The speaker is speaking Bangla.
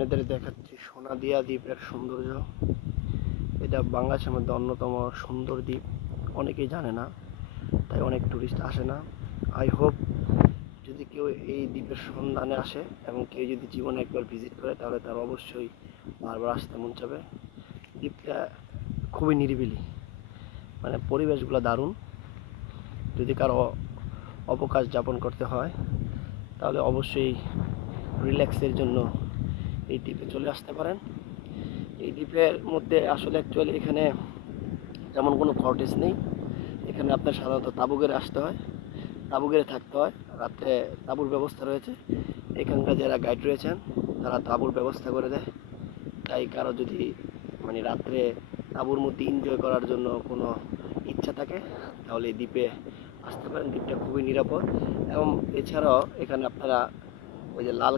আপনাদের দেখাচ্ছি সোনাদিয়া দ্বীপের সৌন্দর্য। এটা বাংলাদেশের মধ্যে অন্যতম সুন্দর দ্বীপ, অনেকেই জানে না, তাই অনেক টুরিস্ট আসে না। আই হোপ যদি কেউ এই দ্বীপের সন্ধানে আসে এবং কেউ যদি জীবনে একবার ভিজিট করে তাহলে তার অবশ্যই বারবার আসতে মন চাবে। দ্বীপটা খুবই নিরিবিলি, মানে পরিবেশগুলো দারুণ। যদি কারো অবকাশ যাপন করতে হয় তাহলে অবশ্যই রিল্যাক্সের জন্য এই দ্বীপে চলে আসতে পারেন। এই দ্বীপের মধ্যে আসলে অ্যাকচুয়ালি এখানে তেমন কোনো কটেজ নেই। এখানে আপনার সাধারণত তাঁবু গেড়ে আসতে হয়, তাঁবু গেড়ে থাকতে হয়। রাত্রে তাঁবুর ব্যবস্থা রয়েছে, এখানকার যারা গাইড রয়েছেন তারা তাঁবুর ব্যবস্থা করে দেয়। তাই কারো যদি মানে রাত্রে তাঁবুর মধ্যে এনজয় করার জন্য কোনো ইচ্ছা থাকে তাহলে এই দ্বীপে আসতে পারেন। দ্বীপটা খুবই নিরাপদ এবং এছাড়াও এখানে আপনারা ওই যে লাল